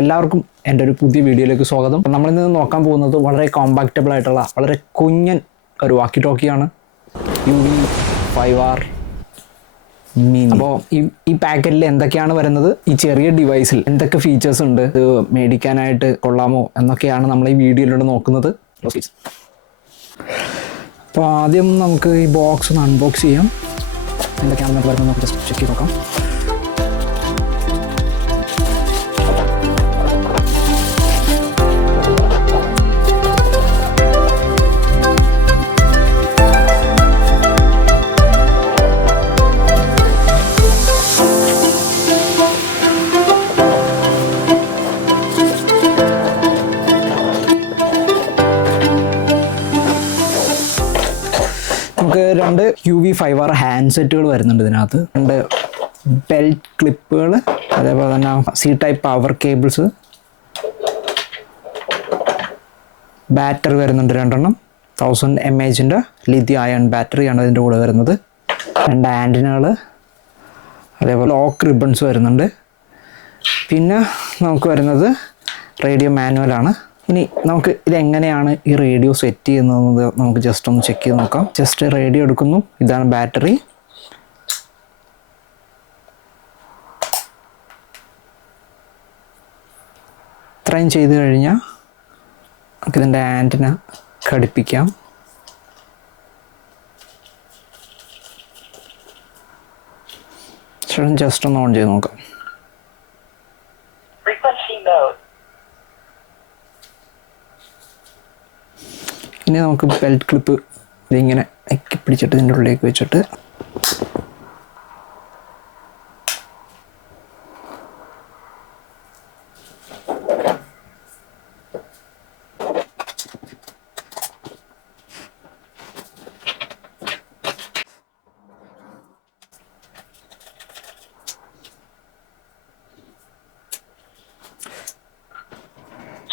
എല്ലാവർക്കും എൻ്റെ ഒരു പുതിയ വീഡിയോയിലേക്ക് സ്വാഗതം. നമ്മളിന്ന് നോക്കാൻ പോകുന്നത് വളരെ കോമ്പാക്റ്റബിൾ ആയിട്ടുള്ള വളരെ കുഞ്ഞൻ ഒരു വാക്കി ടോക്കിയാണ്, UV5R Mini. അപ്പോൾ ഈ പാക്കറ്റിൽ എന്തൊക്കെയാണ് വരുന്നത്, ഈ ചെറിയ ഡിവൈസിൽ എന്തൊക്കെ ഫീച്ചേഴ്സ് ഉണ്ട്, ഇത് മേടിക്കാനായിട്ട് കൊള്ളാമോ എന്നൊക്കെയാണ് നമ്മൾ ഈ വീഡിയോയിലൂടെ നോക്കുന്നത്. അപ്പോൾ ആദ്യം നമുക്ക് ഈ ബോക്സ് ഒന്ന് അൺബോക്സ് ചെയ്യാം. എന്തൊക്കെയാണെന്ന് വരുന്നത് നമുക്ക് ജസ്റ്റ് ചെക്ക് ചെയ്ത് നോക്കാം. നമുക്ക് രണ്ട് UV5R ഹാൻഡ് സെറ്റുകൾ വരുന്നുണ്ട്. ഇതിനകത്ത് രണ്ട് ബെൽറ്റ് ക്ലിപ്പുകൾ, അതേപോലെ തന്നെ C type power cables, battery വരുന്നുണ്ട് രണ്ടെണ്ണം, 1000 mAh ലിഥിയം അയൺ ബാറ്ററിയാണ് ഇതിൻ്റെ കൂടെ വരുന്നത്, രണ്ട് ആൻറ്റിനകൾ, അതേപോലെ ലോക്ക് റിബൺസ് വരുന്നുണ്ട്. പിന്നെ നമുക്ക് വരുന്നത് റേഡിയോ മാനുവലാണ്. ഇനി നമുക്ക് ഇതെങ്ങനെയാണ് ഈ റേഡിയോ സെറ്റ് ചെയ്യുന്നത് നമുക്ക് ജസ്റ്റ് ഒന്ന് ചെക്ക് ചെയ്ത് നോക്കാം. ജസ്റ്റ് റേഡിയോ എടുക്കുന്നു, ഇതാണ് ബാറ്ററി. ഇത്രയും ചെയ്ത് കഴിഞ്ഞാൽ നമുക്കിതിൻ്റെ ആൻറ്റിന ഘടിപ്പിക്കാം. ജസ്റ്റ് ഒന്ന് ഓൺ ചെയ്ത് നോക്കാം. ഇനി നമുക്ക് ബെൽറ്റ് ക്ലിപ്പ് ഇതിങ്ങനെ പിടിച്ചിട്ട് ഇതിൻ്റെ ഉള്ളിലേക്ക് വെച്ചിട്ട്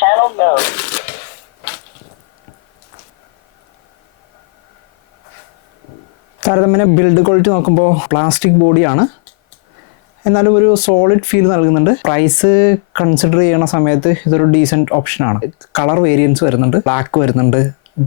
channel mode. താരതമ്യേന ബിൽഡ് ക്വാളിറ്റി നോക്കുമ്പോൾ പ്ലാസ്റ്റിക് ബോഡിയാണ്, എന്നാലും ഒരു സോളിഡ് ഫീൽ നൽകുന്നുണ്ട്. പ്രൈസ് കൺസിഡർ ചെയ്യുന്ന സമയത്ത് ഇതൊരു ഡീസൻറ്റ് ഓപ്ഷനാണ്. കളർ വേരിയൻസ് വരുന്നുണ്ട്, ബ്ലാക്ക് വരുന്നുണ്ട്,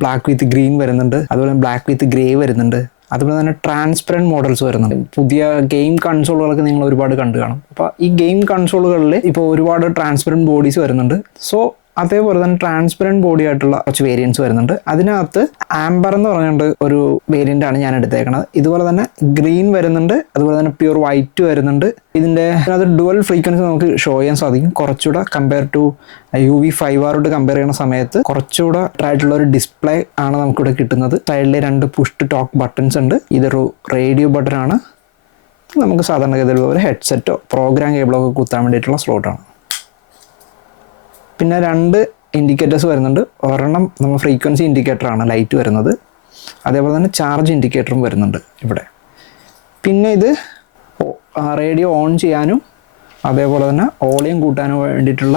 ബ്ലാക്ക് വിത്ത് ഗ്രീൻ വരുന്നുണ്ട്, അതുപോലെ ബ്ലാക്ക് വിത്ത് ഗ്രേ വരുന്നുണ്ട്, അതുപോലെ തന്നെ ട്രാൻസ്പെറൻറ്റ് മോഡൽസ് വരുന്നുണ്ട്. പുതിയ ഗെയിം കൺസോളുകളൊക്കെ നിങ്ങൾ ഒരുപാട് കണ്ടു കാണും. അപ്പോൾ ഈ ഗെയിം കൺസോളുകളിൽ ഇപ്പോൾ ഒരുപാട് ട്രാൻസ്പെറൻറ്റ് ബോഡീസ് വരുന്നുണ്ട്. സോ അതേപോലെ തന്നെ ട്രാൻസ്പെറൻറ്റ് ബോഡി ആയിട്ടുള്ള കുറച്ച് വേരിയൻസ് വരുന്നുണ്ട്. അതിനകത്ത് ആംബർ എന്ന് പറഞ്ഞുകൊണ്ട് ഒരു വേരിയൻ്റാണ് ഞാൻ എടുത്തേക്കണത്. ഇതുപോലെ തന്നെ ഗ്രീൻ വരുന്നുണ്ട്, അതുപോലെ തന്നെ പ്യൂർ വൈറ്റ് വരുന്നുണ്ട്. അതിനകത്ത് ഡുവൽ ഫ്രീക്വൻസി നമുക്ക് ഷോ ചെയ്യാൻ സാധിക്കും. കുറച്ചുകൂടെ കമ്പയർ ടു UV5R കമ്പയർ ചെയ്യുന്ന സമയത്ത് കുറച്ചുകൂടെ ആയിട്ടുള്ള ഒരു ഡിസ്പ്ലേ ആണ് നമുക്കിവിടെ കിട്ടുന്നത്. സൈഡിൽ രണ്ട് പുഷ് ടോക്ക് ബട്ടൺസ് ഉണ്ട്. ഇതൊരു റേഡിയോ ബട്ടൺ ആണ്. നമുക്ക് സാധാരണഗതിയിലുള്ള ഒരു ഹെഡ്സെറ്റോ പ്രോഗ്രാം കേബിളോ ഒക്കെ കുത്താൻ വേണ്ടിയിട്ടുള്ള സ്ലോട്ടാണ്. പിന്നെ രണ്ട് ഇൻഡിക്കേറ്റേഴ്സ് വരുന്നുണ്ട്. ഒരെണ്ണം നമ്മൾ ഫ്രീക്വൻസി ഇൻഡിക്കേറ്ററാണ്, ലൈറ്റ് വരുന്നത്. അതേപോലെ തന്നെ ചാർജ് ഇൻഡിക്കേറ്ററും വരുന്നുണ്ട് ഇവിടെ. പിന്നെ ഇത് റേഡിയോ ഓൺ ചെയ്യാനും അതേപോലെ തന്നെ വോളിയം കൂട്ടാനും വേണ്ടിയിട്ടുള്ള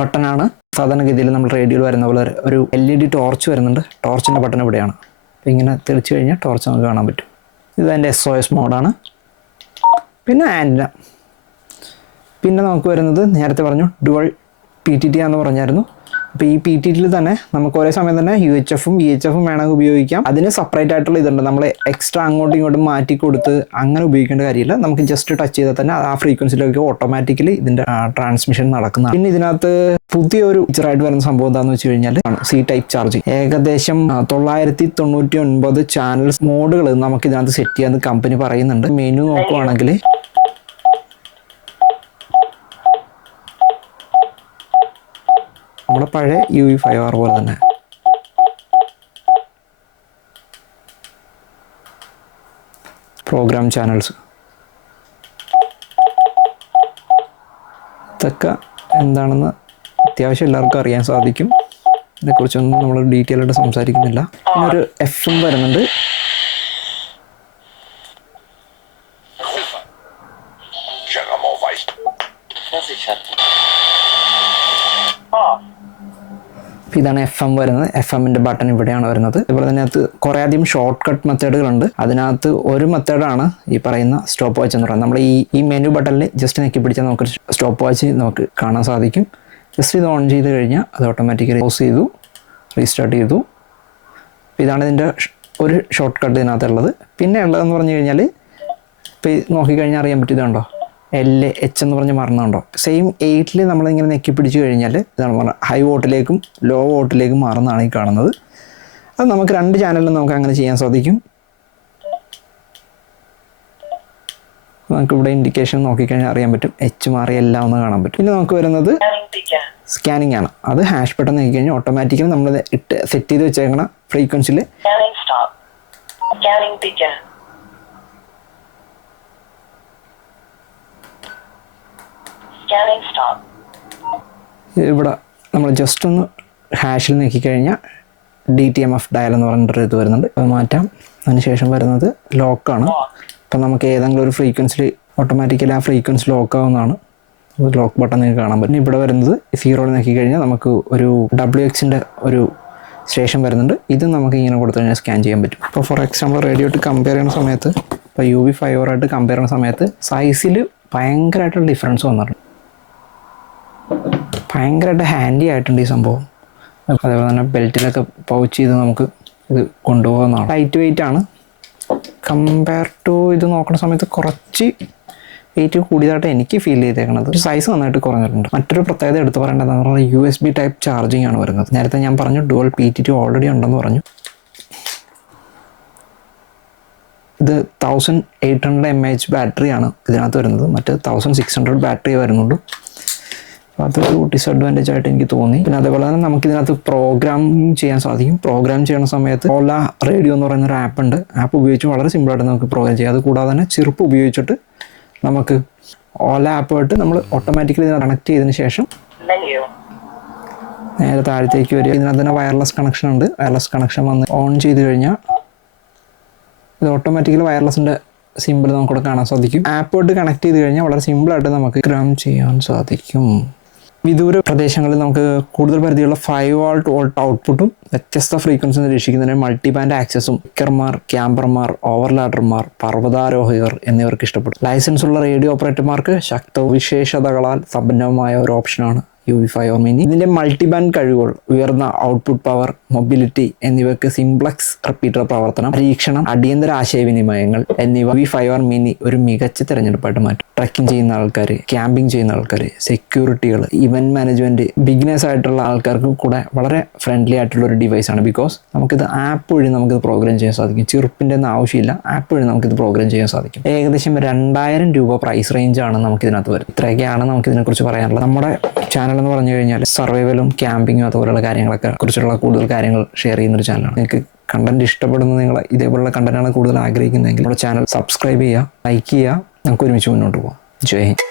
ബട്ടണാണ്. സാധാരണഗതിയിൽ നമ്മൾ റേഡിയോയിൽ വരുന്ന പോലെ ഒരു LED ടോർച്ച് വരുന്നുണ്ട്. ടോർച്ചിൻ്റെ ബട്ടൺ ഇവിടെയാണ്. അപ്പോൾ ഇങ്ങനെ തെളിച്ച് കഴിഞ്ഞാൽ ടോർച്ച് നമുക്ക് കാണാൻ പറ്റും. ഇതതിൻ്റെ SOS മോഡാണ്. പിന്നെ ആൻറ്റിന. പിന്നെ നമുക്ക് വരുന്നത് നേരത്തെ പറഞ്ഞു ഡുവൽ PTT ആണെന്ന് പറഞ്ഞായിരുന്നു. അപ്പോൾ ഈ PTTയിൽ തന്നെ നമുക്ക് ഒരേ സമയം തന്നെ UHF-ഉം VHF-ഉം വേണമെങ്കിൽ ഉപയോഗിക്കാം. അതിന് സെപ്പറേറ്റ് ആയിട്ടുള്ള ഇതുണ്ട്. നമ്മൾ എക്സ്ട്രാ അങ്ങോട്ടും ഇങ്ങോട്ടും മാറ്റി കൊടുത്ത് അങ്ങനെ ഉപയോഗിക്കേണ്ട കാര്യമില്ല. നമുക്ക് ജസ്റ്റ് ടച്ച് ചെയ്താൽ തന്നെ ആ ഫ്രീക്വൻസിയിലേക്ക് ഓട്ടോമാറ്റിക്കലി ഇതിൻ്റെ ട്രാൻസ്മിഷൻ നടക്കുന്നതാണ്. പിന്നെ ഇതിനകത്ത് പുതിയൊരു ഫീച്ചറായിട്ട് വരുന്ന സംഭവം എന്താണെന്ന് വെച്ച് കഴിഞ്ഞാൽ C ടൈപ്പ് ചാർജിങ്. ഏകദേശം 999 ചാനൽസ് മോഡുകൾ നമുക്ക് ഇതിനകത്ത് സെറ്റ് ചെയ്യാമെന്ന് കമ്പനി പറയുന്നുണ്ട്. മെനു നോക്കുവാണെങ്കിൽ നമ്മുടെ പഴയ UV5R പോലെ തന്നെ പ്രോഗ്രാം ചാനൽസ്, ഇതൊക്കെ എന്താണെന്ന് അത്യാവശ്യം എല്ലാവർക്കും അറിയാൻ സാധിക്കും. ഇതിനെക്കുറിച്ചൊന്നും നമ്മൾ ഡീറ്റെയിൽ ആയിട്ട് സംസാരിക്കുന്നില്ല. പിന്നെ ഒരു FM വരുന്നുണ്ട്. ഇതാണ് FM വരുന്നത്. FM-ൻ്റെ ബട്ടൺ ഇവിടെയാണ് വരുന്നത്. അതുപോലെ തന്നെ അതിനകത്ത് കുറേയധികം ഷോർട്ട് കട്ട് മെത്തേഡുകളുണ്ട്. അതിനകത്ത് ഒരു മെത്തേഡാണ് ഈ പറയുന്ന സ്റ്റോപ്പ് വാച്ച് എന്ന് പറയുന്നത്. നമ്മൾ ഈ മെനു ബട്ടണിൽ ജസ്റ്റ് നെക്കി പിടിച്ചാൽ നമുക്ക് സ്റ്റോപ്പ് വാച്ച് നമുക്ക് കാണാൻ സാധിക്കും. ജസ്റ്റ് ഇത് ഓൺ ചെയ്ത് കഴിഞ്ഞാൽ അത് ഓട്ടോമാറ്റിക്കലി ക്ലോസ് ചെയ്തു, റീസ്റ്റാർട്ട് ചെയ്തു. ഇതാണ് ഇതിൻ്റെ ഒരു ഷോർട്ട് കട്ട് ഇതിനകത്തുള്ളത്. പിന്നെ ഉള്ളതെന്ന് പറഞ്ഞു കഴിഞ്ഞാൽ ഇപ്പോൾ നോക്കിക്കഴിഞ്ഞാൽ അറിയാൻ പറ്റിയതുണ്ടോ, LH എന്ന് പറഞ്ഞ് മാറുന്നുണ്ടോ. സെയിം 8 നമ്മളിങ്ങനെ നെക്കി പിടിച്ച് കഴിഞ്ഞാൽ ഇതാണ് പറഞ്ഞത് ഹൈ വോട്ടിലേക്കും ലോ വോട്ടിലേക്കും മാറുന്നതാണ് ഈ കാണുന്നത്. അത് നമുക്ക് 2 ചാനലിലും നമുക്ക് അങ്ങനെ ചെയ്യാൻ സാധിക്കും. നമുക്കിവിടെ ഇൻഡിക്കേഷൻ നോക്കിക്കഴിഞ്ഞാൽ അറിയാൻ പറ്റും, H മാറി എല്ലാം ഒന്ന് കാണാൻ പറ്റും. പിന്നെ നമുക്ക് വരുന്നത് സ്കാനിങ് ആണ്. അത് ഹാഷ് ബട്ടൺ നോക്കി കഴിഞ്ഞാൽ ഓട്ടോമാറ്റിക്കലി നമ്മൾ സെറ്റ് ചെയ്ത് വെച്ചേക്കണ ഫ്രീക്വൻസിയിൽ ഇവിടെ നമ്മൾ ജസ്റ്റ് ഒന്ന് ഹാഷിൽ നോക്കിക്കഴിഞ്ഞാൽ DTMF ഡയൽ എന്ന് പറഞ്ഞിട്ടൊരു ഇത് വരുന്നുണ്ട്. അത് മാറ്റാം. അതിനുശേഷം വരുന്നത് ലോക്കാണ്. അപ്പം നമുക്ക് ഏതെങ്കിലും ഒരു ഫ്രീക്വൻസിൽ ഓട്ടോമാറ്റിക്കലി ആ ഫ്രീക്വൻസി ലോക്ക് ആവുന്നതാണ്. ലോക്ക് ബട്ടൺ നിങ്ങൾക്ക് കാണാൻ പറ്റും. ഇവിടെ വരുന്നത് 0 നോക്കിക്കഴിഞ്ഞാൽ നമുക്ക് ഒരു WXൻ്റെ ഒരു സ്റ്റേഷൻ വരുന്നുണ്ട്. ഇത് നമുക്ക് ഇങ്ങനെ കൊടുത്തു കഴിഞ്ഞാൽ സ്കാൻ ചെയ്യാൻ പറ്റും. ഇപ്പോൾ ഫോർ എക്സാമ്പിൾ റേഡിയോ ആയിട്ട് കമ്പയർ ചെയ്യുന്ന സമയത്ത്, ഇപ്പോൾ UV5 ആയിട്ട് കമ്പയർ ചെയ്യുന്ന സമയത്ത് സൈസിൽ ഭയങ്കരമായിട്ടുള്ള ഡിഫറൻസ് വന്നിട്ടുണ്ട്. ഭയങ്കരമായിട്ട് ഹാൻഡി ആയിട്ടുണ്ട് ഈ സംഭവം. അതേപോലെ തന്നെ ബെൽറ്റിലൊക്കെ പൗച്ച് ചെയ്ത് നമുക്ക് ഇത് കൊണ്ടുപോകുന്നതാണ്. ലൈറ്റ് വെയിറ്റ് ആണ്. കമ്പയർ ടു ഇത് നോക്കുന്ന സമയത്ത് കുറച്ച് വെയിറ്റ് കൂടിയതായിട്ട് എനിക്ക് ഫീൽ ചെയ്തേക്കുന്നത്. സൈസ് നന്നായിട്ട് കുറഞ്ഞിട്ടുണ്ട്. മറ്റൊരു പ്രത്യേകത എടുത്ത് പറയേണ്ടതെന്ന് പറഞ്ഞാൽ USB ടൈപ്പ് ചാർജിങ് ആണ് വരുന്നത്. നേരത്തെ ഞാൻ പറഞ്ഞു ഡുവൽ PT2 ഓൾറെഡി ഉണ്ടെന്ന് പറഞ്ഞു. ഇത് 1800 mAh ബാറ്ററിയാണ് ഇതിനകത്ത് വരുന്നത്. മറ്റ് 1600 ബാറ്ററി വരുന്നുള്ളൂ. അതൊരു ഡിസഡ്വാൻറ്റേജ് ആയിട്ട് എനിക്ക് തോന്നി. പിന്നെ അതേപോലെ തന്നെ നമുക്കിതിനകത്ത് പ്രോഗ്രാമിങ് ചെയ്യാൻ സാധിക്കും. പ്രോഗ്രാം ചെയ്യുന്ന സമയത്ത് ഓല റേഡിയോ എന്ന് പറയുന്നൊരു ആപ്പ് ഉണ്ട്. ആപ്പ് ഉപയോഗിച്ച് വളരെ സിമ്പിളായിട്ട് നമുക്ക് പ്രോഗ്രാം ചെയ്യാം. അത് കൂടാതെ തന്നെ ചെറുപ്പ് ഉപയോഗിച്ചിട്ട് നമുക്ക് ഓല ആപ്പുമായിട്ട് നമ്മൾ ഓട്ടോമാറ്റിക്കലി ഇതിനെ കണക്ട് ചെയ്തതിന് ശേഷം നേരെ താഴത്തേക്ക് വരിക. ഇതിനകത്ത് തന്നെ വയർലെസ് കണക്ഷൻ ഉണ്ട്. വയർലെസ് കണക്ഷൻ വന്ന് ഓൺ ചെയ്ത് കഴിഞ്ഞാൽ ഇത് ഓട്ടോമാറ്റിക്കലി വയർലെസ്സിൻ്റെ സിമ്പിൾ നമുക്കിവിടെ കാണാൻ സാധിക്കും. ആപ്പുമായിട്ട് കണക്ട് ചെയ്ത് കഴിഞ്ഞാൽ വളരെ സിമ്പിളായിട്ട് നമുക്ക് പ്രോഗ്രാം ചെയ്യാൻ സാധിക്കും. വിദൂര പ്രദേശങ്ങളിൽ നമുക്ക് കൂടുതൽ പരിധിയുള്ള 5 വോൾട്ട് ഔട്ട്പുട്ടും വ്യത്യസ്ത ഫ്രീക്വൻസി നിരീക്ഷിക്കുന്നതിന് മൾട്ടി ബാൻഡ് ആക്സസും സ്പീക്കർമാർ, ക്യാമ്പർമാർ, ഓവർലാഡർമാർ, പർവ്വതാരോഹികർ എന്നിവർക്ക് ഇഷ്ടപ്പെടും. ലൈസൻസ് ഉള്ള റേഡിയോ ഓപ്പറേറ്റർമാർക്ക് ശക്തവും വിശേഷതകളാൽ സമ്പന്നവുമായ ഒരു ഓപ്ഷനാണ് UV5 മിനി. ഇതിൻ്റെ മൾട്ടി ബാൻഡ് കഴിവുകൾ, ഉയർന്ന ഔട്ട്പുട്ട് പവർ, മൊബിലിറ്റി എന്നിവയ്ക്ക് സിംപ്ലക്സ് റിപ്പീറ്റർ പ്രവർത്തനം, പരീക്ഷണം, അടിയന്തര ആശയവിനിമയങ്ങൾ എന്നിവ UV5 മിനി ഒരു മികച്ച തിരഞ്ഞെടുപ്പായിട്ട് മാറ്റും. ട്രക്കിംഗ് ചെയ്യുന്ന ആൾക്കാർ, ക്യാമ്പിംഗ് ചെയ്യുന്ന ആൾക്കാർ, സെക്യൂരിറ്റികൾ, ഇവൻറ്റ് മാനേജ്മെൻറ്റ്, ബിഗിനേഴ്സ് ആയിട്ടുള്ള ആൾക്കാർക്ക് കൂടെ വളരെ ഫ്രണ്ട്ലി ആയിട്ടുള്ള ഒരു ഡിവൈസാണ്. ബിക്കോസ് നമുക്കിത് ആപ്പ് വഴി നമുക്കിത് പ്രോഗ്രാം ചെയ്യാൻ സാധിക്കും. ചെറുപ്പിൻ്റെ ഒന്നും ആവശ്യമില്ല. ആപ്പ് വഴി നമുക്കിത് പ്രോഗ്രാം ചെയ്യാൻ സാധിക്കും. ഏകദേശം 2000 രൂപ പ്രൈസ് റേഞ്ചാണ് നമുക്കിതിനകത്ത് വരുന്നത്. ഇത്രയൊക്കെയാണ് നമുക്കിതിനെക്കുറിച്ച് പറയാനുള്ളത്. നമ്മുടെ ചാനൽ എന്ന് പറഞ്ഞു കഴിഞ്ഞാൽ സർവൈവലും ക്യാമ്പിങ്ങും അതുപോലുള്ള കാര്യങ്ങളൊക്കെ കുറിച്ചുള്ള കൂടുതൽ കാര്യങ്ങൾ ഷെയർ ചെയ്യുന്നൊരു ചാനലാണ്. നിങ്ങൾക്ക് കണ്ടന്റ് ഇഷ്ടപ്പെടുന്ന നിങ്ങൾ ഇതേപോലുള്ള കണ്ടന്റാണ് കൂടുതൽ ആഗ്രഹിക്കുന്നതെങ്കിൽ നമ്മുടെ ചാനൽ സബ്സ്ക്രൈബ് ചെയ്യുക, ലൈക്ക് ചെയ്യുക. നമുക്ക് ഒരുമിച്ച് മുന്നോട്ട് പോകാം. ജയ് ഹിന്ദ്.